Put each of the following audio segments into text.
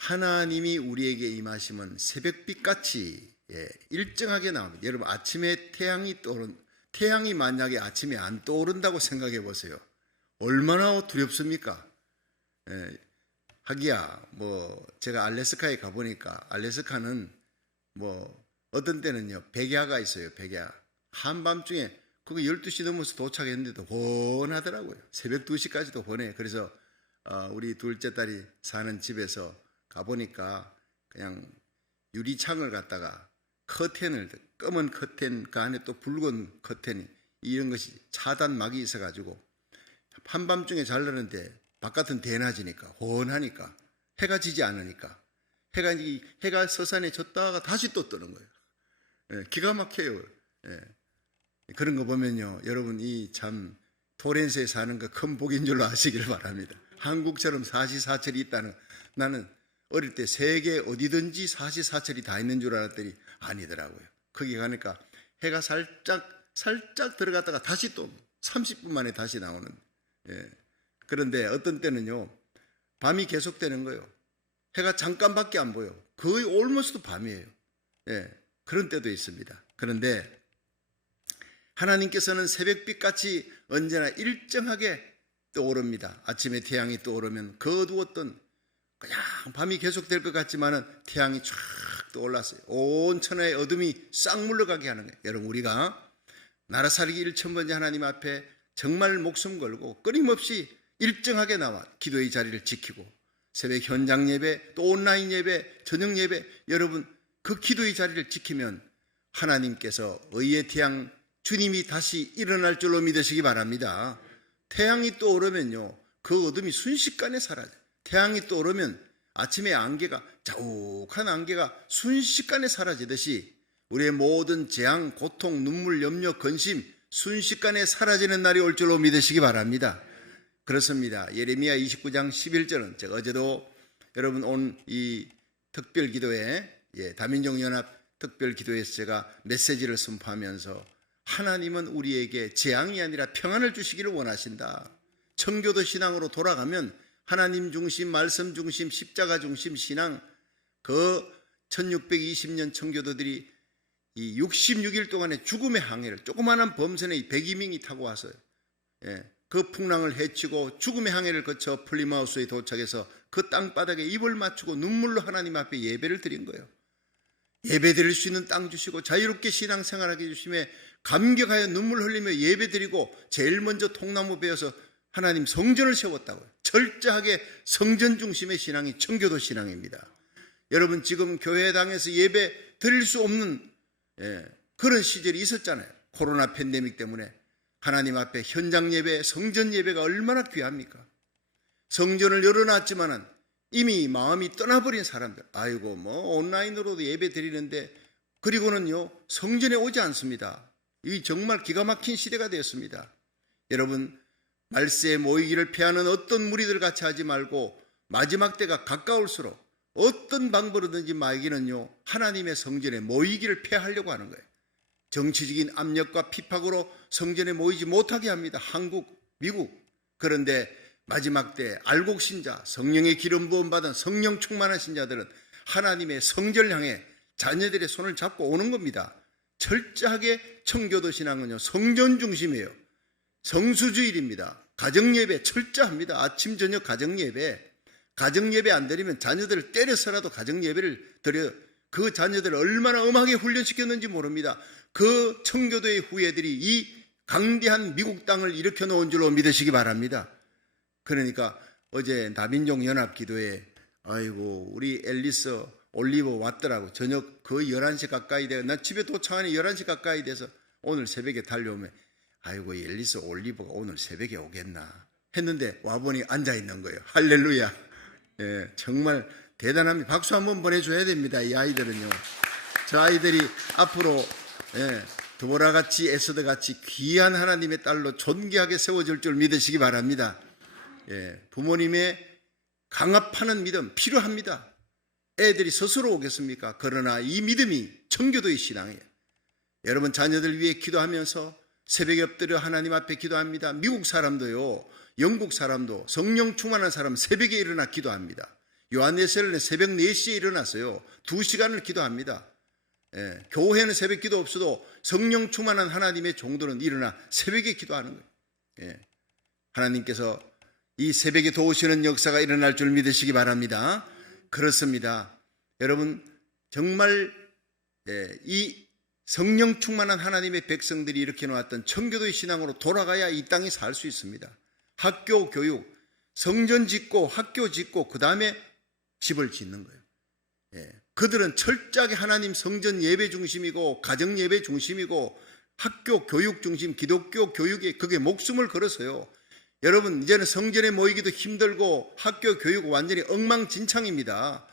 하나님이 우리에게 임하시면 새벽빛같이 일정하게 나옵니다. 여러분, 아침에 태양이 만약에 아침에 안 떠오른다고 생각해 보세요. 얼마나 두렵습니까? 하기야 제가 알래스카에 가보니까 알래스카는 어떤 때는요 백야가 있어요. 백야 한밤중에 그거 12시 넘어서 도착했는데도 훤하더라고요. 새벽 2시까지도 훤해. 그래서 우리 둘째 딸이 사는 집에서 가보니까 그냥 유리창을 갖다가 검은 커튼 그 안에 또 붉은 커튼이 이런 것이 차단막이 있어가지고 한밤중에 자려는데 바깥은 대낮이니까 훤하니까 해가 지지 않으니까 해가 서산에 졌다가 다시 또 뜨는 거예요. 기가 막혀요. 그런 거 보면요 여러분 이 참 토렌스에 사는 거 큰 복인 줄로 아시길 바랍니다. 한국처럼 사시사철이 있다는, 나는 어릴 때 세계 어디든지 사시사철이 다 있는 줄 알았더니 아니더라고요. 거기 가니까 해가 살짝 들어갔다가 다시 또 30분 만에 다시 나오는. 그런데 어떤 때는요 밤이 계속되는 거예요. 해가 잠깐밖에 안 보여. 거의 올모스트 밤이에요. 그런 때도 있습니다. 그런데 하나님께서는 새벽빛같이 언제나 일정하게 떠오릅니다. 아침에 태양이 떠오르면 그 어두웠던 그냥 밤이 계속될 것 같지만은 태양이 쫙 떠올랐어요. 온 천하의 어둠이 싹 물러가게 하는 거예요. 여러분, 우리가 나라살기 1,000번째 하나님 앞에 정말 목숨 걸고 끊임없이 일정하게 나와 기도의 자리를 지키고 새벽 현장 예배, 또 온라인 예배, 저녁 예배, 여러분 그 기도의 자리를 지키면 하나님께서 의의 태양 주님이 다시 일어날 줄로 믿으시기 바랍니다. 태양이 떠오르면요 그 어둠이 순식간에 사라져요. 태양이 떠오르면 아침에 안개가, 자욱한 안개가 순식간에 사라지듯이 우리의 모든 재앙, 고통, 눈물, 염려, 근심 순식간에 사라지는 날이 올 줄로 믿으시기 바랍니다. 그렇습니다. 예레미야 29장 11절은 제가 어제도 여러분 온 이 특별 기도회, 다민족 연합 특별 기도에서 제가 메시지를 선포하면서 하나님은 우리에게 재앙이 아니라 평안을 주시기를 원하신다. 청교도 신앙으로 돌아가면 하나님 중심, 말씀 중심, 십자가 중심 신앙, 그 1620년 청교도들이 이 66일 동안의 죽음의 항해를 조그마한 범선에 102명이 타고 왔어요. 그 풍랑을 헤치고 죽음의 항해를 거쳐 플리마우스에 도착해서 그 땅바닥에 입을 맞추고 눈물로 하나님 앞에 예배를 드린 거예요. 예배 드릴 수 있는 땅 주시고 자유롭게 신앙생활하게 해주심에 감격하여 눈물 흘리며 예배 드리고 제일 먼저 통나무 베어서 하나님 성전을 세웠다고요. 철저하게 성전 중심의 신앙이 청교도 신앙입니다. 여러분 지금 교회당에서 예배 드릴 수 없는 그런 시절이 있었잖아요. 코로나 팬데믹 때문에. 하나님 앞에 현장 예배, 성전 예배가 얼마나 귀합니까? 성전을 열어놨지만은 이미 마음이 떠나버린 사람들, 아이고 온라인으로도 예배 드리는데 그리고는요 성전에 오지 않습니다. 이 정말 기가 막힌 시대가 되었습니다. 여러분 말세에 모이기를 피하는 어떤 무리들 같이 하지 말고 마지막 때가 가까울수록 어떤 방법으로든지 마귀는요 하나님의 성전에 모이기를 피하려고 하는 거예요. 정치적인 압력과 핍박으로 성전에 모이지 못하게 합니다. 한국, 미국. 그런데 마지막 때 알곡 신자, 성령의 기름 부음 받은 성령 충만한 신자들은 하나님의 성전을 향해 자녀들의 손을 잡고 오는 겁니다. 철저하게 청교도 신앙은요 성전 중심이에요. 성수주일입니다. 가정예배 철저합니다. 아침 저녁 가정예배. 가정예배 안 드리면 자녀들을 때려서라도 가정예배를 드려. 그 자녀들을 얼마나 엄하게 훈련시켰는지 모릅니다. 그 청교도의 후예들이 이 강대한 미국 땅을 일으켜 놓은 줄로 믿으시기 바랍니다. 그러니까 어제 다민족 연합 기도에 아이고 우리 앨리스 올리버 왔더라고. 저녁 거의 11시 가까이 돼서 나 집에 도착하니 11시 가까이 돼서 오늘 새벽에 달려오면 아이고 앨리스 올리버가 오늘 새벽에 오겠나 했는데 와보니 앉아있는 거예요. 할렐루야. 정말 대단합니다. 박수 한번 보내줘야 됩니다. 이 아이들은요. 저 아이들이 앞으로 드보라같이 에스더같이 귀한 하나님의 딸로 존귀하게 세워질 줄 믿으시기 바랍니다. 부모님의 강압하는 믿음 필요합니다. 애들이 스스로 오겠습니까? 그러나 이 믿음이 청교도의 신앙이에요. 여러분 자녀들 위해 기도하면서 새벽에 엎드려 하나님 앞에 기도합니다. 미국 사람도요, 영국 사람도 성령 충만한 사람 새벽에 일어나 기도합니다. 요한네셀은 새벽 4시에 일어났어요. 2시간을 기도합니다. 교회는 새벽 기도 없어도 성령 충만한 하나님의 종들은 일어나 새벽에 기도하는 거예요. 하나님께서 이 새벽에 도우시는 역사가 일어날 줄 믿으시기 바랍니다. 그렇습니다. 여러분, 정말 이 성령 충만한 하나님의 백성들이 이렇게 놓았던 청교도의 신앙으로 돌아가야 이 땅에 살 수 있습니다. 학교 교육, 성전 짓고 학교 짓고 그 다음에 집을 짓는 거예요. 그들은 철저하게 하나님 성전 예배 중심이고 가정 예배 중심이고 학교 교육 중심, 기독교 교육에 그게 목숨을 걸었어요. 여러분, 이제는 성전에 모이기도 힘들고 학교 교육 완전히 엉망진창입니다.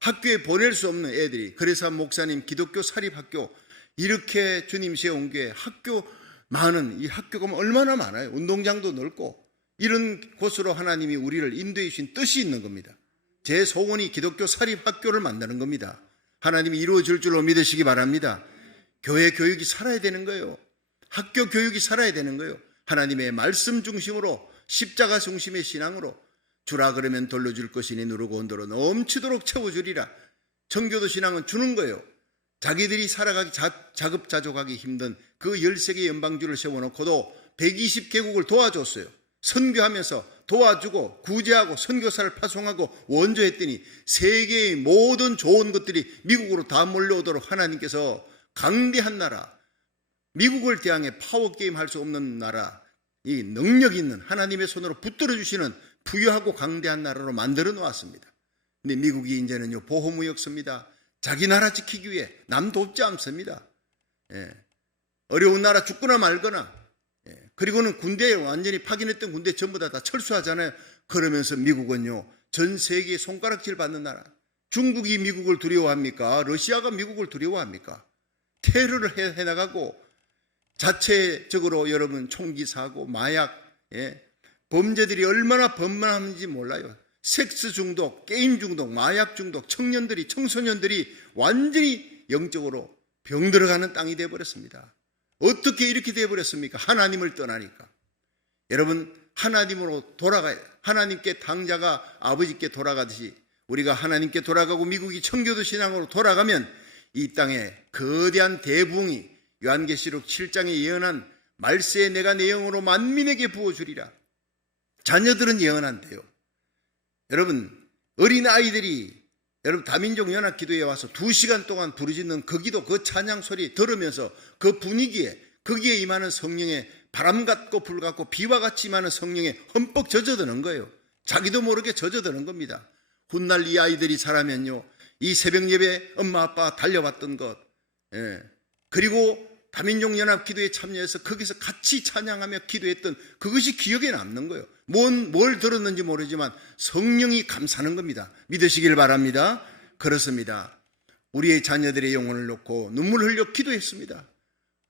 학교에 보낼 수 없는 애들이. 그래서 목사님 기독교 사립학교 이렇게 주님 세운 게 학교 많은 이 학교가 얼마나 많아요. 운동장도 넓고 이런 곳으로 하나님이 우리를 인도해 주신 뜻이 있는 겁니다. 제 소원이 기독교 사립학교를 만드는 겁니다. 하나님이 이루어질 줄로 믿으시기 바랍니다. 교회 교육이 살아야 되는 거예요. 학교 교육이 살아야 되는 거예요. 하나님의 말씀 중심으로 십자가 중심의 신앙으로 주라 그러면 돌려줄 것이니 누르고 온도로 넘치도록 채워주리라. 청교도 신앙은 주는 거예요. 자기들이 살아가기 자급자족하기 힘든 그 13개 연방주를 세워놓고도 120개국을 도와줬어요. 선교하면서 도와주고 구제하고 선교사를 파송하고 원조했더니 세계의 모든 좋은 것들이 미국으로 다 몰려오도록 하나님께서 강대한 나라, 미국을 대항해 파워게임 할 수 없는 나라, 이 능력 있는 하나님의 손으로 붙들어 주시는 부유하고 강대한 나라로 만들어 놓았습니다. 근데 미국이 이제는요 보호무역서입니다. 자기 나라 지키기 위해 남 돕지 않습니다. 어려운 나라 죽거나 말거나. 그리고는 군대에 완전히 파견했던 군대 전부 다 철수하잖아요. 그러면서 미국은요 전 세계에 손가락질 받는 나라. 중국이 미국을 두려워합니까? 러시아가 미국을 두려워합니까? 테러를 해나가고 자체적으로 여러분 총기 사고, 마약, 범죄들이 얼마나 범람한지 몰라요. 섹스 중독, 게임 중독, 마약 중독, 청소년들이 완전히 영적으로 병들어가는 땅이 되어버렸습니다. 어떻게 이렇게 되어버렸습니까? 하나님을 떠나니까. 여러분, 하나님으로 돌아가야, 하나님께 당자가 아버지께 돌아가듯이 우리가 하나님께 돌아가고 미국이 청교도 신앙으로 돌아가면 이 땅에 거대한 대부흥이 요한계시록 7장에 예언한 말세에 내가 내 영으로 만민에게 부어주리라. 자녀들은 예언한대요. 여러분, 어린아이들이 여러분 다민족 연합기도에 와서 2시간 동안 부르짖는 그 기도, 그 찬양 소리 들으면서 그 분위기에 거기에 임하는 성령의 바람 같고 불 같고 비와 같이 임하는 성령에 흠뻑 젖어드는 거예요. 자기도 모르게 젖어드는 겁니다. 훗날 이 아이들이 자라면요 이 새벽 예배 엄마 아빠 달려왔던 것, 그리고 다민족 연합 기도에 참여해서 거기서 같이 찬양하며 기도했던 그것이 기억에 남는 거예요. 뭘 들었는지 모르지만 성령이 감사하는 겁니다. 믿으시길 바랍니다. 그렇습니다. 우리의 자녀들의 영혼을 놓고 눈물 흘려 기도했습니다.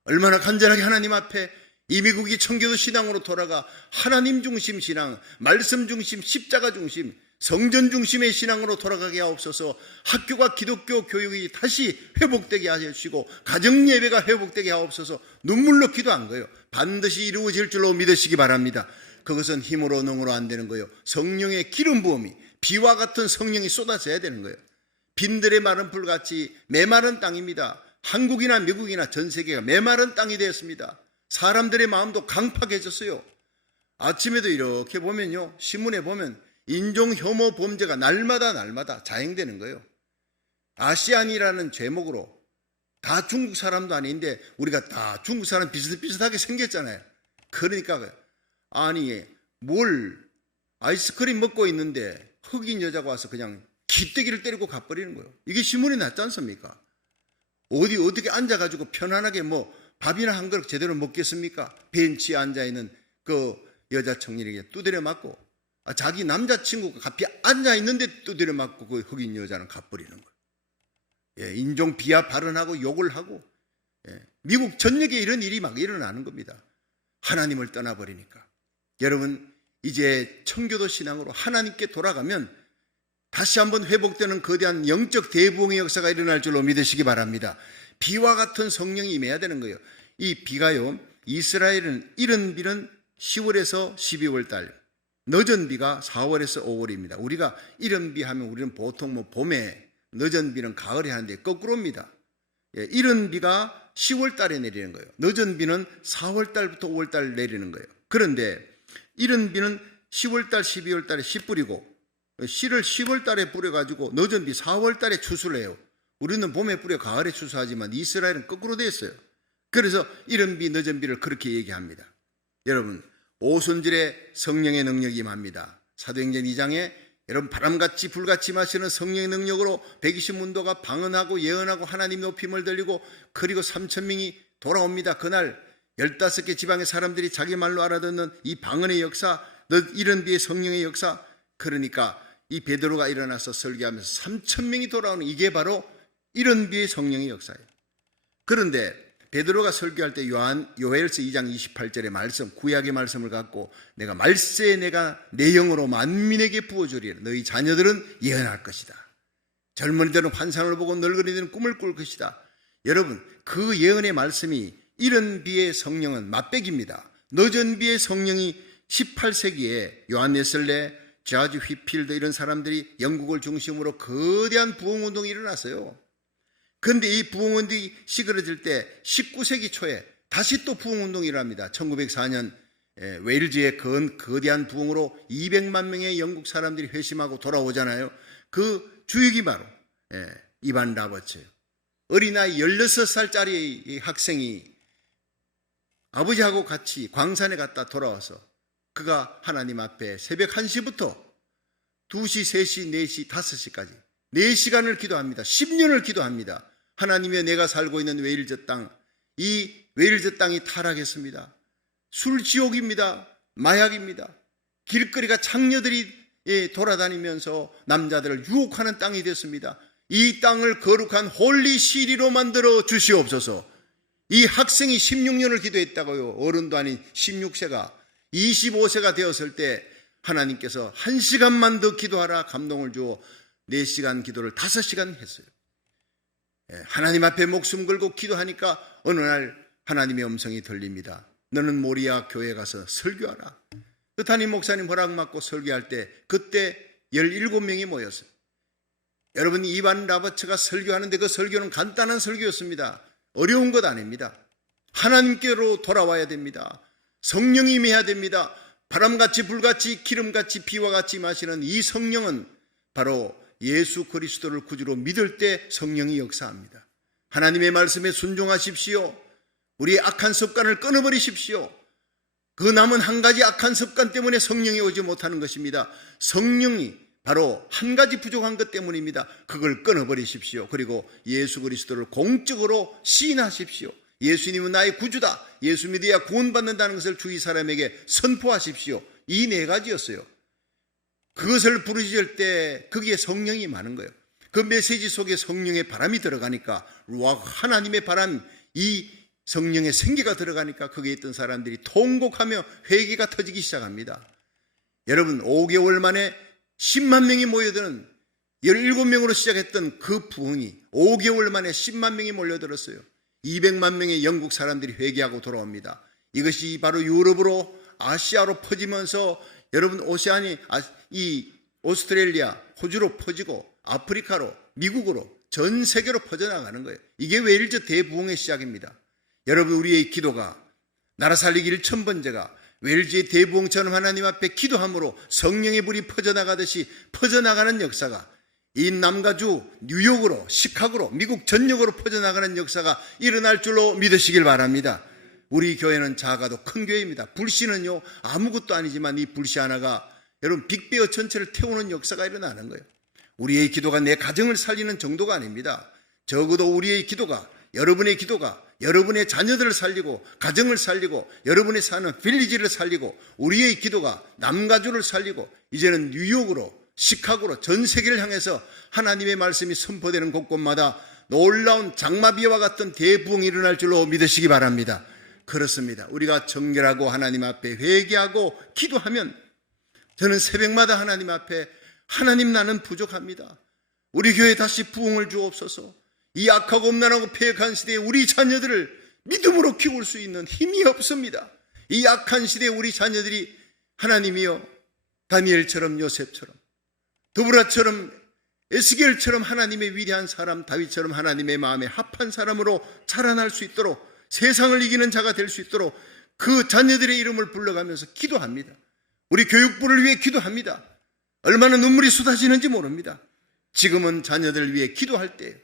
얼마나 간절하게 하나님 앞에 이 미국이 청교도 신앙으로 돌아가 하나님 중심 신앙, 말씀 중심, 십자가 중심, 성전 중심의 신앙으로 돌아가게 하옵소서. 학교가 기독교 교육이 다시 회복되게 하시고 가정 예배가 회복되게 하옵소서. 눈물로 기도한 거예요. 반드시 이루어질 줄로 믿으시기 바랍니다. 그것은 힘으로 능으로 안 되는 거예요. 성령의 기름 부음이, 비와 같은 성령이 쏟아져야 되는 거예요. 빈들의 마른 풀같이 메마른 땅입니다. 한국이나 미국이나 전 세계가 메마른 땅이 되었습니다. 사람들의 마음도 강팍해졌어요. 아침에도 이렇게 보면요, 신문에 보면 인종 혐오 범죄가 날마다 자행되는 거예요. 아시안이라는 제목으로 다 중국 사람도 아닌데 우리가 다 중국 사람 비슷비슷하게 생겼잖아요. 그러니까 아니 뭘 아이스크림 먹고 있는데 흑인 여자가 와서 그냥 기대기를 때리고 가버리는 거예요. 이게 신문에 났지 않습니까? 어떻게 앉아가지고 편안하게 뭐 밥이나 한 그릇 제대로 먹겠습니까? 벤치에 앉아있는 그 여자 청년에게 두드려 맞고, 자기 남자친구가 앞에 앉아있는데 두드려 맞고 그 흑인 여자는 가버리는 거예요. 인종 비하 발언하고 욕을 하고, 미국 전역에 이런 일이 막 일어나는 겁니다. 하나님을 떠나버리니까. 여러분, 이제 청교도 신앙으로 하나님께 돌아가면 다시 한번 회복되는 거대한 영적 대부흥의 역사가 일어날 줄로 믿으시기 바랍니다. 비와 같은 성령이 임해야 되는 거예요. 이 비가요, 이스라엘은 이른 비는 10월에서 12월 달, 늦은 비가 4월에서 5월입니다. 우리가 이른 비 하면 우리는 보통 봄에, 늦은 비는 가을에 하는데 거꾸로입니다. 이른 비가 10월 달에 내리는 거예요. 늦은 비는 4월 달부터 5월 달 내리는 거예요. 그런데 이른 비는 10월 달, 12월 달에 씨 뿌리고 씨를 10월 달에 뿌려가지고 늦은 비 4월 달에 추수를 해요. 우리는 봄에 뿌려 가을에 추수하지만 이스라엘은 거꾸로 되어 있어요. 그래서 이른 비, 늦은 비를 그렇게 얘기합니다. 여러분, 오순절에 성령의 능력이 임합니다. 사도행전 2장에 여러분 바람같이 불같이 마시는 성령의 능력으로 120문도가 방언하고 예언하고 하나님 높임을 들리고 그리고 3,000명이 돌아옵니다. 그날 15개 지방의 사람들이 자기 말로 알아듣는 이 방언의 역사, 이른 비의 성령의 역사, 그러니까 이 베드로가 일어나서 설교하면서 3,000명이 돌아오는 이게 바로 이른 비의 성령의 역사예요. 그런데 베드로가 설교할 때 요엘서 2장 28절의 말씀, 구약의 말씀을 갖고 내가 말세에 내가 내 영으로 만민에게 부어주리라. 너희 자녀들은 예언할 것이다. 젊은이들은 환상을 보고 늙은이들은 꿈을 꿀 것이다. 여러분, 그 예언의 말씀이 이른 비의 성령은 맛배기입니다. 늦은 비의 성령이 18세기에 요한 웨슬레, 자지 휘필드 이런 사람들이 영국을 중심으로 거대한 부흥운동이 일어났어요. 그런데 이 부흥운동이 시그러질 때 19세기 초에 다시 또 부흥운동이 일어납니다. 1904년 웨일즈의 거대한 부흥으로 200만 명의 영국 사람들이 회심하고 돌아오잖아요. 그 주역이 바로 이반 라버츠예요. 어린아이 16살짜리 학생이 아버지하고 같이 광산에 갔다 돌아와서 그가 하나님 앞에 새벽 1시부터 2시, 3시, 4시, 5시까지 4시간을 기도합니다. 10년을 기도합니다. 하나님이여, 내가 살고 있는 웨일즈 땅, 이 웨일즈 땅이 타락했습니다. 술지옥입니다. 마약입니다. 길거리가 창녀들이 돌아다니면서 남자들을 유혹하는 땅이 됐습니다. 이 땅을 거룩한 홀리 시리로 만들어 주시옵소서. 이 학생이 16년을 기도했다고요. 어른도 아닌 16세가 25세가 되었을 때 하나님께서 1시간만 더 기도하라 감동을 주어 4시간 기도를 5시간 했어요. 하나님 앞에 목숨 걸고 기도하니까 어느 날 하나님의 음성이 들립니다. 너는 모리아 교회 가서 설교하라. 그 담임 목사님 허락받고 설교할 때 그때 17명이 모였어요. 여러분, 이반 라버츠가 설교하는데 그 설교는 간단한 설교였습니다. 어려운 것 아닙니다. 하나님께로 돌아와야 됩니다. 성령이 임해야 됩니다. 바람같이 불같이 기름같이 비와 같이 마시는 이 성령은 바로 예수 그리스도를 구주로 믿을 때 성령이 역사합니다. 하나님의 말씀에 순종하십시오. 우리의 악한 습관을 끊어버리십시오. 그 남은 한 가지 악한 습관 때문에 성령이 오지 못하는 것입니다. 성령이 바로 한 가지 부족한 것 때문입니다. 그걸 끊어버리십시오. 그리고 예수 그리스도를 공적으로 시인하십시오. 예수님은 나의 구주다. 예수 믿어야 구원받는다는 것을 주위 사람에게 선포하십시오. 이 4가지였어요. 그것을 부르짖을 때 거기에 성령이 많은 거예요. 그 메시지 속에 성령의 바람이 들어가니까, 루아 하나님의 바람, 이 성령의 생기가 들어가니까 거기에 있던 사람들이 통곡하며 회개가 터지기 시작합니다. 여러분, 5개월 만에 10만 명이 모여드는 17명으로 시작했던 그 부흥이 5개월 만에 10만 명이 몰려들었어요. 200만 명의 영국 사람들이 회개하고 돌아옵니다. 이것이 바로 유럽으로, 아시아로 퍼지면서 여러분, 이 오스트레일리아, 호주로 퍼지고 아프리카로, 미국으로, 전 세계로 퍼져나가는 거예요. 이게 웨일즈 대부흥의 시작입니다. 여러분, 우리의 기도가, 나라 살리기 1000번째가 웨일즈의 대부흥처럼 하나님 앞에 기도함으로 성령의 불이 퍼져나가듯이 퍼져나가는 역사가 이 남가주, 뉴욕으로, 시카고로, 미국 전역으로 퍼져나가는 역사가 일어날 줄로 믿으시길 바랍니다. 우리 교회는 작아도 큰 교회입니다. 불씨는요, 아무것도 아니지만 이 불씨 하나가 여러분 빅베어 전체를 태우는 역사가 일어나는 거예요. 우리의 기도가 내 가정을 살리는 정도가 아닙니다. 적어도 우리의 기도가, 여러분의 기도가 여러분의 자녀들을 살리고 가정을 살리고 여러분이 사는 빌리지를 살리고 우리의 기도가 남가주를 살리고 이제는 뉴욕으로, 시카고로, 전 세계를 향해서 하나님의 말씀이 선포되는 곳곳마다 놀라운 장마비와 같은 대부흥이 일어날 줄로 믿으시기 바랍니다. 그렇습니다. 우리가 정결하고 하나님 앞에 회개하고 기도하면, 저는 새벽마다 하나님 앞에, 하나님, 나는 부족합니다. 우리 교회에 다시 부흥을 주옵소서. 이 악하고 음란하고 폐역한 시대에 우리 자녀들을 믿음으로 키울 수 있는 힘이 없습니다. 이 악한 시대에 우리 자녀들이 하나님이여 다니엘처럼, 요셉처럼, 드보라처럼, 에스겔처럼 하나님의 위대한 사람, 다윗처럼 하나님의 마음에 합한 사람으로 자라날 수 있도록, 세상을 이기는 자가 될 수 있도록 그 자녀들의 이름을 불러가면서 기도합니다. 우리 교육부를 위해 기도합니다. 얼마나 눈물이 쏟아지는지 모릅니다. 지금은 자녀들을 위해 기도할 때예요.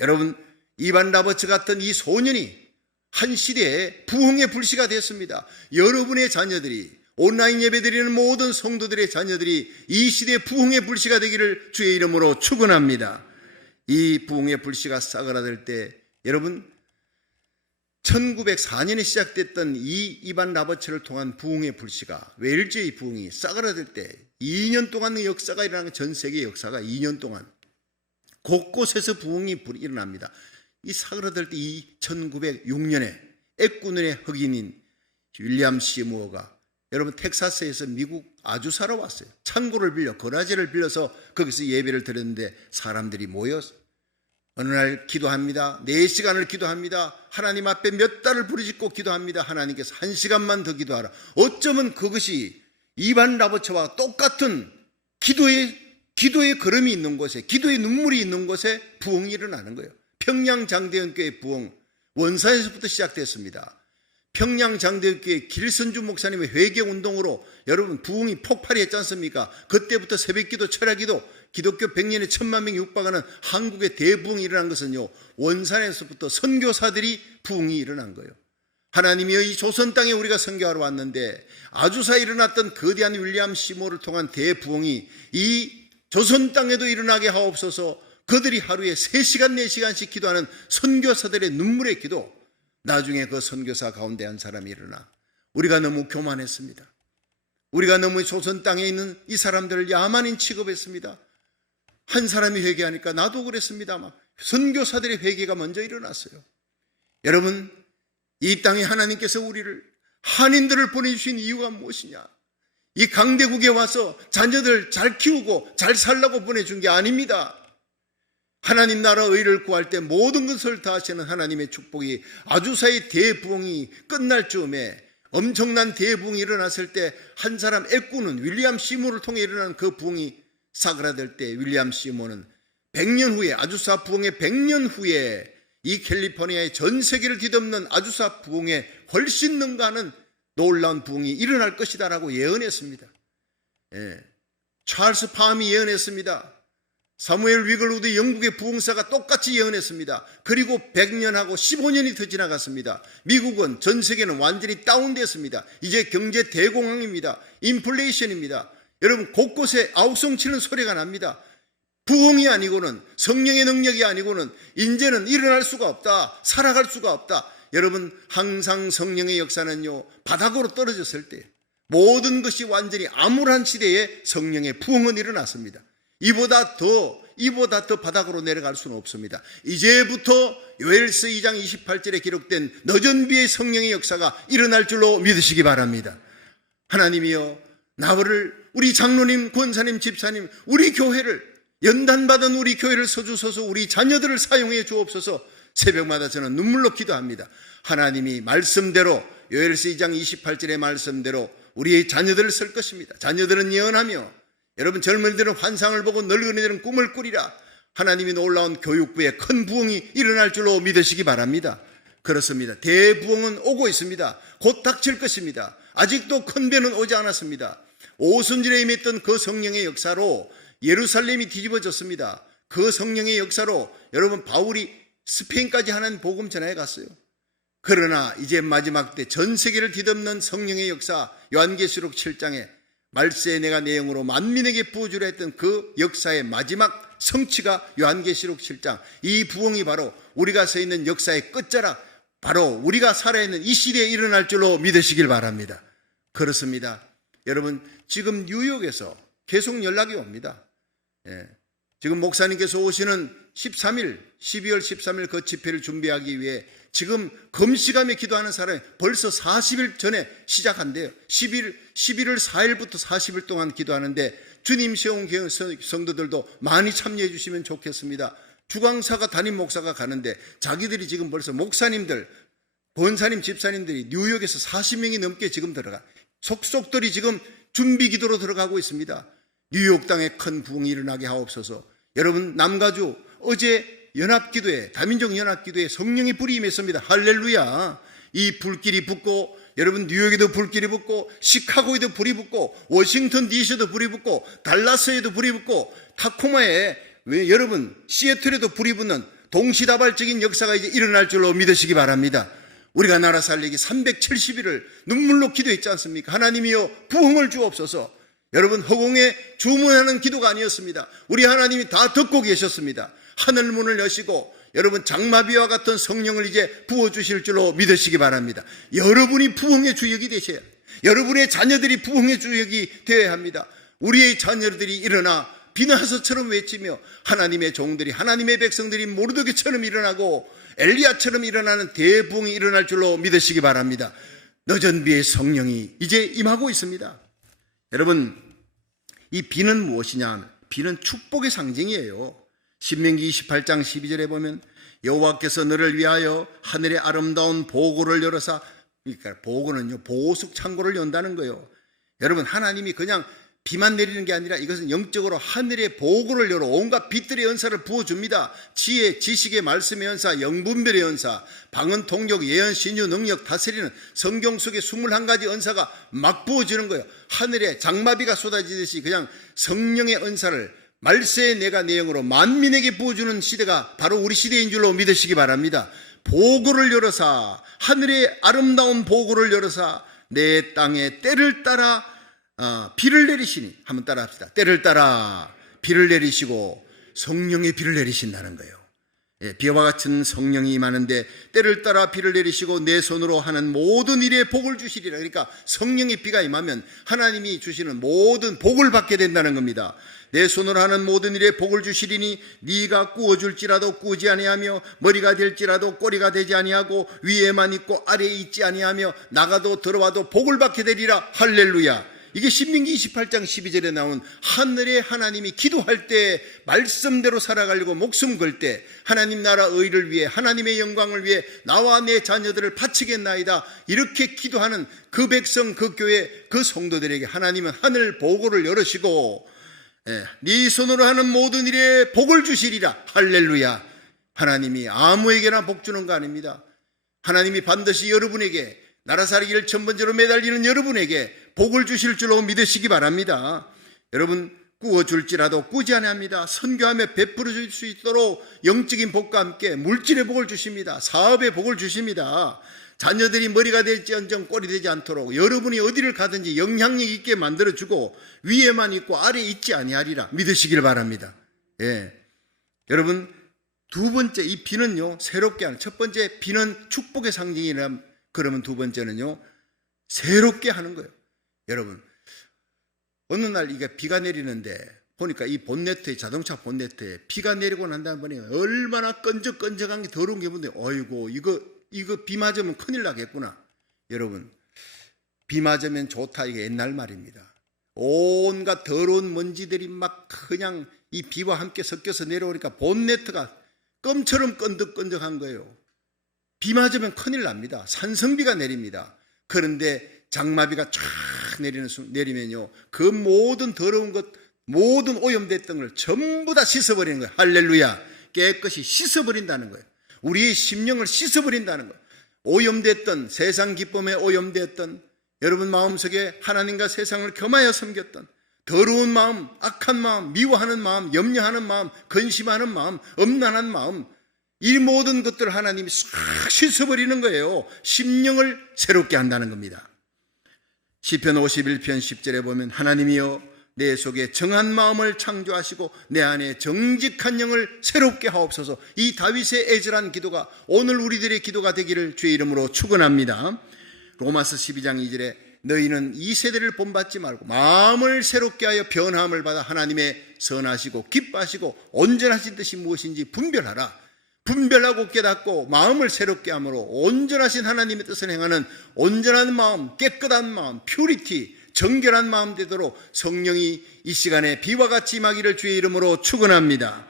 여러분, 이반 라버츠 같은 이 소년이 한 시대에 부흥의 불씨가 됐습니다. 여러분의 자녀들이, 온라인 예배드리는 모든 성도들의 자녀들이 이 시대의 부흥의 불씨가 되기를 주의 이름으로 축원합니다. 이 부흥의 불씨가 싸그라들 때, 여러분, 1904년에 시작됐던 이 이반 라버츠를 통한 부흥의 불씨가, 웨일즈의 부흥이 싸그라들 때 2년 동안의 역사가 일어나는, 전 세계 역사가 2년 동안 곳곳에서 부흥이 일어납니다. 이 사그라들 때 이 1906년에 애꾸눈의 흑인인 윌리엄 시무어가, 여러분, 텍사스에서 미국 아주사로 왔어요. 창고를 빌려, 거라지를 빌려서 거기서 예배를 드렸는데 사람들이 모여서 어느 날 기도합니다. 4시간을 기도합니다. 하나님 앞에 몇 달을 부르짖고 기도합니다. 하나님께서 1시간만 더 기도하라. 어쩌면 그것이 이반 라버츠와 똑같은 기도의 걸음이 있는 곳에, 기도의 눈물이 있는 곳에 부흥이 일어나는 거예요. 평양장대연교회 부흥, 원산에서부터 시작됐습니다. 평양장대연교회 길선주 목사님의 회개운동으로 여러분 부흥이 폭발했지 않습니까? 그때부터 새벽기도, 철야기도, 기독교 100년에 1000만 명이 육박하는 한국의 대부흥이 일어난 것은요, 원산에서부터 선교사들이 부흥이 일어난 거예요. 하나님이여, 이 조선 땅에 우리가 선교하러 왔는데 아주사에 일어났던 거대한 윌리엄 시모를 통한 대부흥이 이 조선 땅에도 일어나게 하옵소서. 그들이 하루에 3시간 4시간씩 기도하는 선교사들의 눈물의 기도, 나중에 그 선교사 가운데 한 사람이 일어나, 우리가 너무 교만했습니다. 우리가 너무 조선 땅에 있는 이 사람들을 야만인 취급했습니다. 한 사람이 회개하니까 나도 그랬습니다. 막 선교사들의 회개가 먼저 일어났어요. 여러분, 이 땅에 하나님께서 우리를, 한인들을 보내주신 이유가 무엇이냐? 이 강대국에 와서 자녀들 잘 키우고 잘 살라고 보내준 게 아닙니다. 하나님 나라 의를 구할 때 모든 것을 다하시는 하나님의 축복이, 아주사의 대부흥이 끝날 즈음에, 엄청난 대부흥이 일어났을 때 한 사람 애꾸는 윌리엄 시모를 통해 일어난 그 부흥이 사그라들 때, 윌리엄 시모는 100년 후에, 아주사 부흥의 100년 후에 이 캘리포니아의 전 세계를 뒤덮는 아주사 부흥에 훨씬 능가하는 놀라운 부흥이 일어날 것이다라고 예언했습니다. 찰스 팜이 예언했습니다. 사무엘 위글우드 영국의 부흥사가 똑같이 예언했습니다. 그리고 100년하고 15년이 더 지나갔습니다. 미국은, 전 세계는 완전히 다운됐습니다. 이제 경제 대공황입니다. 인플레이션입니다. 여러분, 곳곳에 아우성 치는 소리가 납니다. 부흥이 아니고는, 성령의 능력이 아니고는 이제는 일어날 수가 없다, 살아갈 수가 없다. 여러분, 항상 성령의 역사는요, 바닥으로 떨어졌을 때, 모든 것이 완전히 암울한 시대에 성령의 부흥은 일어났습니다. 이보다 더 바닥으로 내려갈 수는 없습니다. 이제부터 요엘서 2장 28절에 기록된 늦은 비의 성령의 역사가 일어날 줄로 믿으시기 바랍니다. 하나님이여, 나를, 우리 장로님, 권사님, 집사님, 우리 교회를, 연단받은 우리 교회를 서주소서. 우리 자녀들을 사용해 주옵소서. 새벽마다 저는 눈물로 기도합니다. 하나님이 말씀대로, 요엘서 2장 28절의 말씀대로 우리의 자녀들을 쓸 것입니다. 자녀들은 예언하며, 여러분, 젊은이들은 환상을 보고 늙은이들은 꿈을 꾸리라. 하나님이 놀라운 교육부에 큰 부흥이 일어날 줄로 믿으시기 바랍니다. 그렇습니다. 대부흥은 오고 있습니다. 곧 닥칠 것입니다. 아직도 큰 배는 오지 않았습니다. 오순절에 임했던 그 성령의 역사로 예루살렘이 뒤집어졌습니다. 그 성령의 역사로 여러분, 바울이 스페인까지 하는 복음 전하에 갔어요. 그러나 이제 마지막 때 전 세계를 뒤덮는 성령의 역사, 요한계시록 7장에 말세에 내가 내 영으로 만민에게 부어주려 했던 그 역사의 마지막 성취가 요한계시록 7장, 이 부흥이 바로 우리가 서 있는 역사의 끝자락, 바로 우리가 살아있는 이 시대에 일어날 줄로 믿으시길 바랍니다. 그렇습니다. 여러분, 지금 뉴욕에서 계속 연락이 옵니다. 지금 목사님께서 오시는 13일, 12월 13일 그 집회를 준비하기 위해 지금 금시감에 기도하는 사람이 벌써 40일 전에 시작한대요. 11월 4일부터 40일 동안 기도하는데, 주님 세운 성도들도 많이 참여해 주시면 좋겠습니다. 주광사가 담임 목사가 가는데 자기들이 지금 벌써 목사님들, 권사님, 집사님들이 뉴욕에서 40명이 넘게 지금 들어가, 속속들이 지금 준비 기도로 들어가고 있습니다. 뉴욕 땅에 큰 부흥이 일어나게 하옵소서. 여러분, 남가주 어제 연합기도회, 다민족 연합기도회 성령의 불이 임했습니다. 할렐루야. 이 불길이 붙고, 여러분, 뉴욕에도 불길이 붙고, 시카고에도 불이 붙고, 워싱턴 DC에도 불이 붙고, 달라스에도 불이 붙고, 타코마에, 여러분, 시애틀에도 불이 붙는 동시다발적인 역사가 이제 일어날 줄로 믿으시기 바랍니다. 우리가 나라 살리기 370일을 눈물로 기도했지 않습니까? 하나님이여 부흥을 주옵소서. 여러분, 허공에 주문하는 기도가 아니었습니다. 우리 하나님이 다 듣고 계셨습니다. 하늘문을 여시고 여러분, 장마비와 같은 성령을 이제 부어주실 줄로 믿으시기 바랍니다. 여러분이 부흥의 주역이 되셔야 합니다. 여러분의 자녀들이 부흥의 주역이 되어야 합니다. 우리의 자녀들이 일어나 비나하서처럼 외치며 하나님의 종들이, 하나님의 백성들이 모르드게처럼 일어나고 엘리야처럼 일어나는 대부흥이 일어날 줄로 믿으시기 바랍니다. 늦은 비의 성령이 이제 임하고 있습니다. 여러분, 이 비는 무엇이냐? 비는 축복의 상징이에요. 신명기 28장 12절에 보면 여호와께서 너를 위하여 하늘의 아름다운 보고를 열어사, 그러니까 보고는요, 보석 창고를 연다는 거예요. 여러분, 하나님이 그냥 비만 내리는 게 아니라 이것은 영적으로 하늘의 보고를 열어 온갖 빛들의 연사를 부어줍니다. 지혜, 지식의 말씀의 연사, 영분별의 연사, 방언, 통역, 예언, 신유, 능력, 다스리는 성경 속의 21가지 연사가 막 부어지는 거예요. 하늘에 장마비가 쏟아지듯이 그냥 성령의 은사를 말세의 내가 내 영으로 만민에게 부어주는 시대가 바로 우리 시대인 줄로 믿으시기 바랍니다. 보고를 열어사, 하늘의 아름다운 보고를 열어사 내 땅에 때를 따라 비를 내리시니, 한번 따라 합시다. 때를 따라 비를 내리시고 성령의 비를 내리신다는 거예요. 비와 같은 성령이 임하는데 때를 따라 비를 내리시고 내 손으로 하는 모든 일에 복을 주시리라. 그러니까 성령의 비가 임하면 하나님이 주시는 모든 복을 받게 된다는 겁니다. 내 손으로 하는 모든 일에 복을 주시리니 네가 꾸어줄지라도 꾸지 아니하며 머리가 될지라도 꼬리가 되지 아니하고 위에만 있고 아래에 있지 아니하며 나가도 들어와도 복을 받게 되리라. 할렐루야. 이게 신명기 28장 12절에 나온 하늘의 하나님이 기도할 때 말씀대로 살아가려고 목숨 걸 때 하나님 나라 의를 위해 하나님의 영광을 위해 나와 내 자녀들을 바치겠나이다, 이렇게 기도하는 그 백성, 그 교회, 그 성도들에게 하나님은 하늘 보고를 열으시고 네 손으로 하는 모든 일에 복을 주시리라. 할렐루야. 하나님이 아무에게나 복 주는 거 아닙니다. 하나님이 반드시 여러분에게, 나라 살기를 천번째로 매달리는 여러분에게 복을 주실 줄로 믿으시기 바랍니다. 여러분, 꾸어줄지라도 꾸지 아니합니다. 선교하며 베풀어 줄 수 있도록 영적인 복과 함께 물질의 복을 주십니다. 사업의 복을 주십니다. 자녀들이 머리가 될지언정 꼴이 되지 않도록 여러분이 어디를 가든지 영향력 있게 만들어주고 위에만 있고 아래에 있지 아니하리라 믿으시길 바랍니다. 여러분, 두 번째, 이 비는요, 새롭게 하는, 첫 번째 비는 축복의 상징이라, 그러면 두 번째는요, 새롭게 하는 거예요. 여러분, 어느 날 이게 비가 내리는데 보니까 이 본네트에, 자동차 본네트에 비가 내리고 난 다음에 보니까 얼마나 끈적끈적한 게 더러운 게 뭔데, 어이고 이거 비 맞으면 큰일 나겠구나. 여러분, 비 맞으면 좋다, 이게 옛날 말입니다. 온갖 더러운 먼지들이 막 그냥 이 비와 함께 섞여서 내려오니까 본네트가 껌처럼 끈적끈적한 거예요. 비 맞으면 큰일 납니다. 산성비가 내립니다. 그런데 장마비가 쫙 내리면요, 그 모든 더러운 것, 모든 오염됐던 걸 전부 다 씻어버리는 거예요. 할렐루야. 깨끗이 씻어버린다는 거예요. 우리의 심령을 씻어버린다는 거예요. 오염됐던, 세상 기쁨에 오염됐던, 여러분 마음속에 하나님과 세상을 겸하여 섬겼던 더러운 마음, 악한 마음, 미워하는 마음, 염려하는 마음, 근심하는 마음, 엄난한 마음, 이 모든 것들을 하나님이 싹 씻어버리는 거예요. 심령을 새롭게 한다는 겁니다. 시편 51편 10절에 보면 하나님이여 내 속에 정한 마음을 창조하시고 내 안에 정직한 영을 새롭게 하옵소서. 이 다윗의 애절한 기도가 오늘 우리들의 기도가 되기를 주의 이름으로 축원합니다. 로마서 12장 2절에 너희는 이 세대를 본받지 말고 마음을 새롭게 하여 변함을 받아 하나님의 선하시고 기뻐하시고 온전하신 뜻이 무엇인지 분별하라. 분별하고 깨닫고 마음을 새롭게 함으로 온전하신 하나님의 뜻을 행하는 온전한 마음, 깨끗한 마음, 퓨리티, 정결한 마음 되도록 성령이 이 시간에 비와 같이 임하기를 주의 이름으로 축원합니다.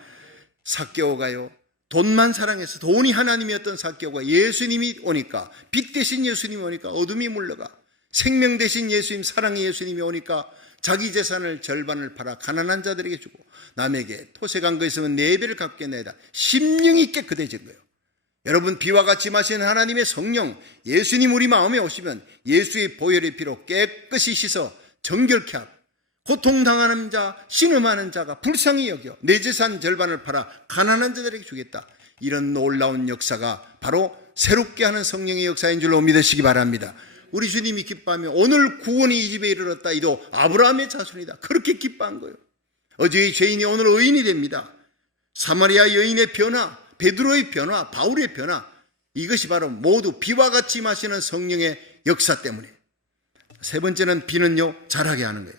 삭개오가요, 돈만 사랑해서, 돈이 하나님이었던 삭개오가 예수님이 오니까, 빛 대신 예수님이 오니까 어둠이 물러가 생명 대신 예수님, 사랑의 예수님이 오니까 자기 재산을 절반을 팔아 가난한 자들에게 주고 남에게 토색한 거 있으면 4배를 갚게 내다. 심령이 깨끗해진 거예요. 여러분, 비와 같이 마시는 하나님의 성령 예수님 우리 마음에 오시면 예수의 보혈의 피로 깨끗이 씻어 정결케 하고 고통당하는 자, 신음하는 자가 불쌍히 여겨 내 재산 절반을 팔아 가난한 자들에게 주겠다. 이런 놀라운 역사가 바로 새롭게 하는 성령의 역사인 줄로 믿으시기 바랍니다. 우리 주님이 기뻐하며 오늘 구원이 이 집에 이르렀다. 이도 아브라함의 자손이다. 그렇게 기뻐한 거예요. 어제의 죄인이 오늘 의인이 됩니다. 사마리아 여인의 변화, 베드로의 변화, 바울의 변화, 이것이 바로 모두 비와 같이 마시는 성령의 역사 때문에. 세 번째는 비는요, 자라게 하는 거예요.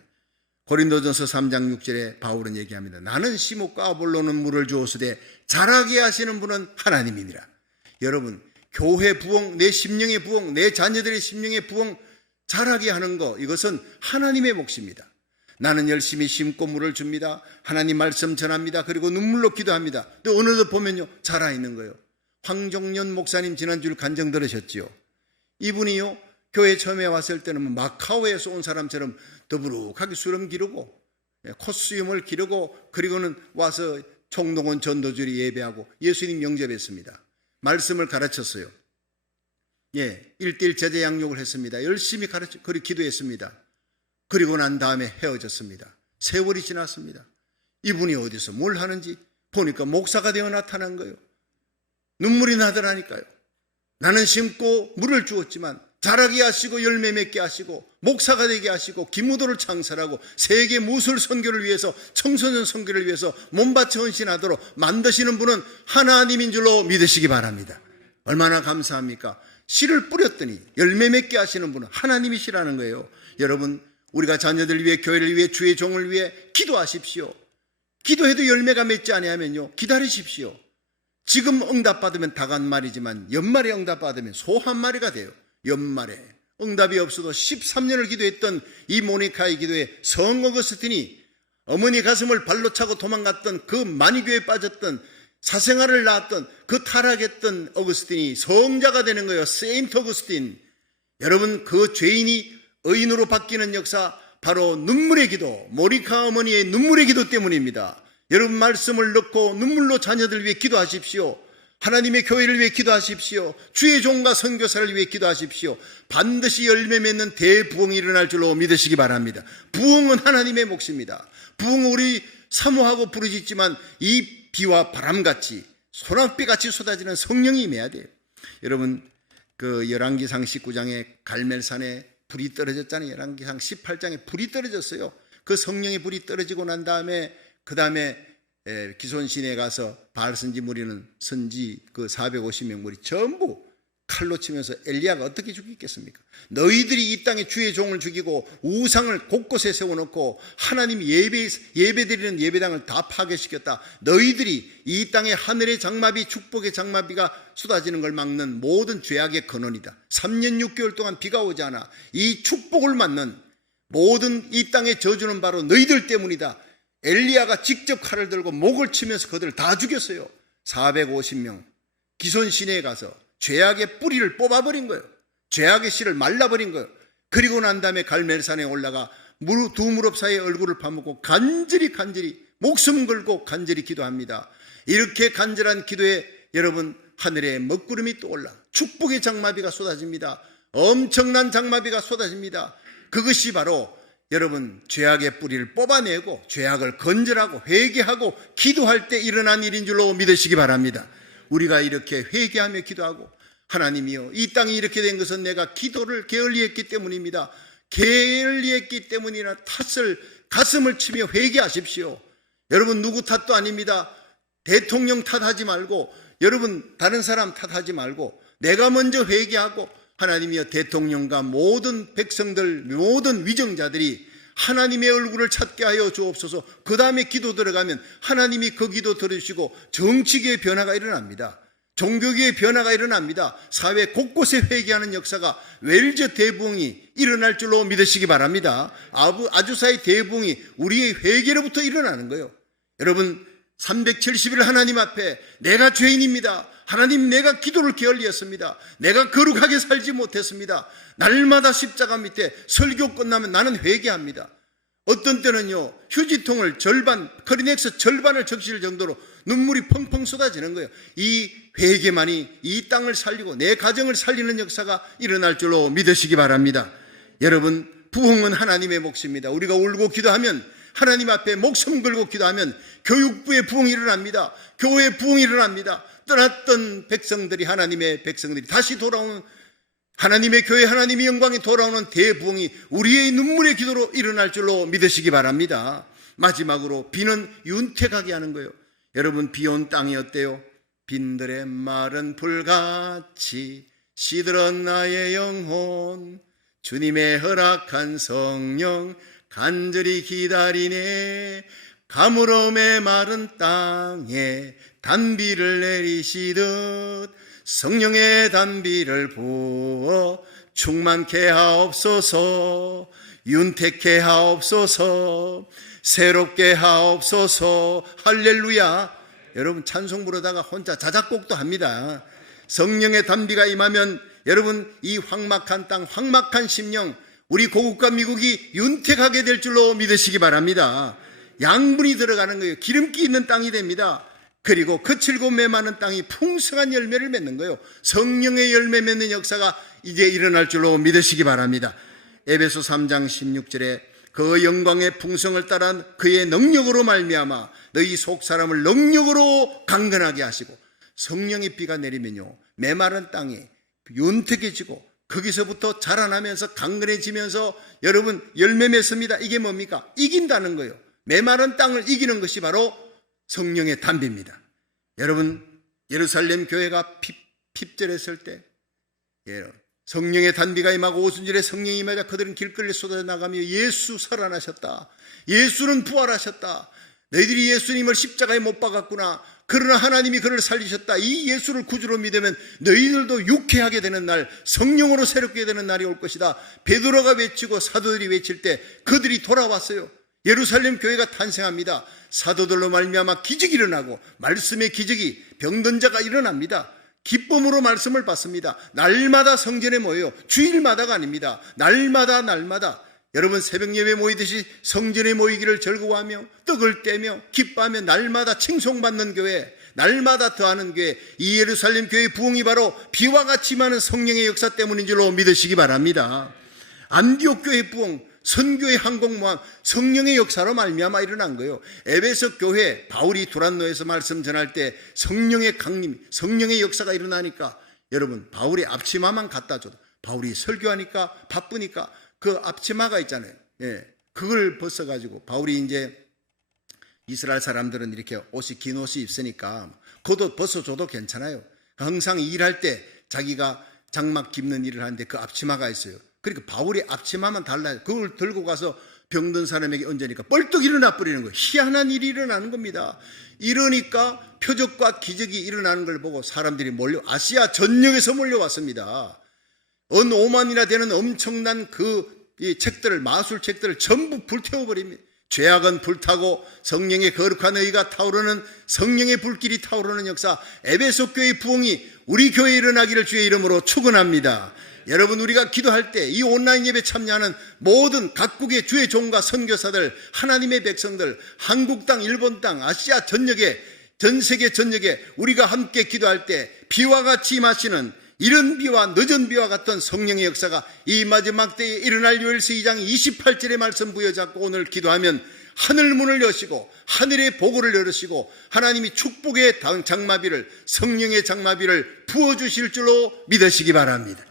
고린도전서 3장 6절에 바울은 얘기합니다. 나는 시몬과 아볼로는 물을 주었으되 자라게 하시는 분은 하나님이니라. 여러분, 교회 부흥, 내 심령의 부흥, 내 자녀들의 심령의 부흥 자라게 하는 거, 이것은 하나님의 몫입니다. 나는 열심히 심고 물을 줍니다. 하나님 말씀 전합니다. 그리고 눈물로 기도합니다. 또 어느덧 보면요, 자라 있는 거예요. 황종년 목사님 지난주에 간증 들으셨지요. 이분이요, 교회 처음에 왔을 때는 마카오에서 온 사람처럼 더부룩하게 수염 기르고 콧수염을 기르고, 그리고는 와서 총동원 전도주일에 예배하고 예수님 영접했습니다. 말씀을 가르쳤어요. 1:1 제자 양육을 했습니다. 열심히 가르쳐, 그리고 기도했습니다. 그리고 난 다음에 헤어졌습니다. 세월이 지났습니다. 이분이 어디서 뭘 하는지 보니까 목사가 되어 나타난 거예요. 눈물이 나더라니까요. 나는 심고 물을 주었지만 자라게 하시고 열매 맺게 하시고 목사가 되게 하시고 기무도를 창설하고 세계 무술 선교를 위해서, 청소년 선교를 위해서 몸바쳐 헌신하도록 만드시는 분은 하나님인 줄로 믿으시기 바랍니다. 얼마나 감사합니까? 씨를 뿌렸더니 열매 맺게 하시는 분은 하나님이시라는 거예요. 여러분, 우리가 자녀들 위해, 교회를 위해, 주의 종을 위해 기도하십시오. 기도해도 열매가 맺지 아니하면요, 기다리십시오. 지금 응답받으면 닭 한 마리지만 연말에 응답받으면 소 한 마리가 돼요. 연말에 응답이 없어도 13년을 기도했던 이 모니카의 기도에 성 어거스틴이 어머니 가슴을 발로 차고 도망갔던 그 마니교에 빠졌던 사생활을 낳았던 그 타락했던 어거스틴이 성자가 되는 거예요. 세인트 어거스틴. 여러분, 그 죄인이 의인으로 바뀌는 역사, 바로 눈물의 기도, 모니카 어머니의 눈물의 기도 때문입니다. 여러분, 말씀을 넣고 눈물로 자녀들 위해 기도하십시오. 하나님의 교회를 위해 기도하십시오. 주의 종과 선교사를 위해 기도하십시오. 반드시 열매 맺는 대부흥이 일어날 줄로 믿으시기 바랍니다. 부흥은 하나님의 몫입니다. 부흥은 우리 사모하고 부르짖지만 이 비와 바람같이 소낙비같이 쏟아지는 성령이 임해야 돼요. 여러분, 그 열왕기상 19장에 갈멜산에 불이 떨어졌잖아요. 열왕기상 18장에 불이 떨어졌어요. 그 성령의 불이 떨어지고 난 다음에, 그 다음에 기손신에 가서 바알선지 무리는 선지 그 450명 무리 전부 칼로 치면서 엘리야가 어떻게 죽이겠습니까? 너희들이 이 땅에 주의 종을 죽이고 우상을 곳곳에 세워놓고 하나님 예배드리는 예배당을 다 파괴시켰다. 너희들이 이 땅에 하늘의 장마비, 축복의 장마비가 쏟아지는 걸 막는 모든 죄악의 근원이다. 3년 6개월 동안 비가 오지 않아. 이 축복을 막는 모든 이 땅의 저주는 바로 너희들 때문이다. 엘리야가 직접 칼을 들고 목을 치면서 그들을 다 죽였어요. 450명 기손 시내에 가서 죄악의 뿌리를 뽑아버린 거예요. 죄악의 씨를 말라버린 거예요. 그리고 난 다음에 갈멜산에 올라가 두 무릎 사이에 얼굴을 파묻고 간절히 목숨 걸고 간절히 기도합니다. 이렇게 간절한 기도에 여러분, 하늘에 먹구름이 또 올라 축복의 장마비가 쏟아집니다. 엄청난 장마비가 쏟아집니다. 그것이 바로 여러분, 죄악의 뿌리를 뽑아내고 죄악을 건절하고 회개하고 기도할 때 일어난 일인 줄로 믿으시기 바랍니다. 우리가 이렇게 회개하며 기도하고, 하나님이여, 이 땅이 이렇게 된 것은 내가 기도를 게을리했기 때문입니다. 게을리했기 때문이나 가슴을 치며 회개하십시오. 여러분, 누구 탓도 아닙니다. 대통령 탓하지 말고, 여러분 다른 사람 탓하지 말고 내가 먼저 회개하고, 하나님이여, 대통령과 모든 백성들, 모든 위정자들이 하나님의 얼굴을 찾게 하여 주옵소서. 그 다음에 기도 들어가면 하나님이 그 기도 들으시고 정치계의 변화가 일어납니다. 종교계의 변화가 일어납니다. 사회 곳곳에 회개하는 역사가, 웰즈 대부흥이 일어날 줄로 믿으시기 바랍니다. 아주사의 대부흥이 우리의 회개로부터 일어나는 거예요. 여러분, 370일 하나님 앞에 내가 죄인입니다, 하나님, 내가 기도를 게을리했습니다. 내가 거룩하게 살지 못했습니다. 날마다 십자가 밑에 설교 끝나면 나는 회개합니다. 어떤 때는요, 휴지통을 절반, 커리넥스 절반을 적실 정도로 눈물이 펑펑 쏟아지는 거예요. 이 회개만이 이 땅을 살리고 내 가정을 살리는 역사가 일어날 줄로 믿으시기 바랍니다. 여러분, 부흥은 하나님의 몫입니다. 우리가 울고 기도하면, 하나님 앞에 목숨 걸고 기도하면 교육부의 부흥이 일어납니다. 교회의 부흥이 일어납니다. 떠났던 백성들이, 하나님의 백성들이 다시 돌아오는, 하나님의 교회, 하나님의 영광이 돌아오는 대부흥이 우리의 눈물의 기도로 일어날 줄로 믿으시기 바랍니다. 마지막으로 비는 윤택하게 하는 거예요. 여러분, 비 온 땅이 어때요? 빈들의 마른 불같이 시들은 나의 영혼, 주님의 허락한 성령 간절히 기다리네. 가물음의 마른 땅에 단비를 내리시듯 성령의 단비를 부어 충만케 하옵소서. 윤택케 하옵소서. 새롭게 하옵소서. 할렐루야. 여러분, 찬송 부르다가 혼자 자작곡도 합니다. 성령의 단비가 임하면 여러분, 이 황막한 땅, 황막한 심령, 우리 고국과 미국이 윤택하게 될 줄로 믿으시기 바랍니다. 양분이 들어가는 거예요. 기름기 있는 땅이 됩니다. 그리고 거칠고 메마른 땅이 풍성한 열매를 맺는 거예요. 성령의 열매 맺는 역사가 이제 일어날 줄로 믿으시기 바랍니다. 에베소 3장 16절에 그 영광의 풍성을 따라 그의 능력으로 말미암아 너희 속사람을 능력으로 강건하게 하시고, 성령의 비가 내리면요, 메마른 땅이 윤택해지고 거기서부터 자라나면서 강건해지면서 여러분 열매 맺습니다. 이게 뭡니까? 이긴다는 거예요. 메마른 땅을 이기는 것이 바로 성령의 단비입니다. 여러분, 예루살렘 교회가 핍절했을 때 성령의 단비가 임하고 오순절에 성령이 임하자 그들은 길거리에 쏟아져 나가며 예수 살아나셨다, 예수는 부활하셨다, 너희들이 예수님을 십자가에 못 박았구나, 그러나 하나님이 그를 살리셨다, 이 예수를 구주로 믿으면 너희들도 유쾌하게 되는 날, 성령으로 새롭게 되는 날이 올 것이다. 베드로가 외치고 사도들이 외칠 때 그들이 돌아왔어요. 예루살렘 교회가 탄생합니다. 사도들로 말미암아 기적이 일어나고, 말씀의 기적이, 병든 자가 일어납니다. 기쁨으로 말씀을 받습니다. 날마다 성전에 모여요. 주일마다가 아닙니다. 날마다 여러분, 새벽 예배 모이듯이 성전에 모이기를 즐거워하며 떡을 떼며 기뻐하며 날마다 칭송받는 교회, 날마다 더하는 교회, 이 예루살렘 교회의 부흥이 바로 비와 같이 많은 성령의 역사 때문인 줄로 믿으시기 바랍니다. 안디옥 교회의 부흥, 선교의 항공모함, 성령의 역사로 말미암아 일어난 거예요. 에베소 교회, 바울이 두란노에서 말씀 전할 때 성령의 강림, 성령의 역사가 일어나니까 여러분, 바울의 앞치마만 갖다 줘도, 바울이 설교하니까 바쁘니까 그 앞치마가 있잖아요. 그걸 벗어가지고, 바울이 이제 이스라엘 사람들은 이렇게 옷이, 긴 옷이 입으니까 겉옷 벗어줘도 괜찮아요. 항상 일할 때 자기가 장막 깁는 일을 하는데 그 앞치마가 있어요. 그러니까 바울이 앞치마만 달라요. 그걸 들고 가서 병든 사람에게 얹으니까 뻘떡 일어나 버리는 거예요. 희한한 일이 일어나는 겁니다. 이러니까 표적과 기적이 일어나는 걸 보고 사람들이 아시아 전역에서 몰려왔습니다. 은 5만이나 되는 엄청난 이 책들을, 마술책들을 전부 불태워버립니다. 죄악은 불타고 성령의 거룩한 의가 타오르는, 성령의 불길이 타오르는 역사, 에베소 교회의 부흥이 우리 교회에 일어나기를 주의 이름으로 축원합니다. 여러분, 우리가 기도할 때 이 온라인 예배 참여하는 모든 각국의 주의 종과 선교사들, 하나님의 백성들, 한국 땅, 일본 땅, 아시아 전역에, 전 세계 전역에 우리가 함께 기도할 때 비와 같이 임하시는, 이른 비와 늦은 비와 같은 성령의 역사가 이 마지막 때에 일어날 요엘서 2장 28절의 말씀 부여잡고 오늘 기도하면 하늘 문을 여시고 하늘의 보고를 열으시고 하나님이 축복의 장마비를, 성령의 장마비를 부어주실 줄로 믿으시기 바랍니다.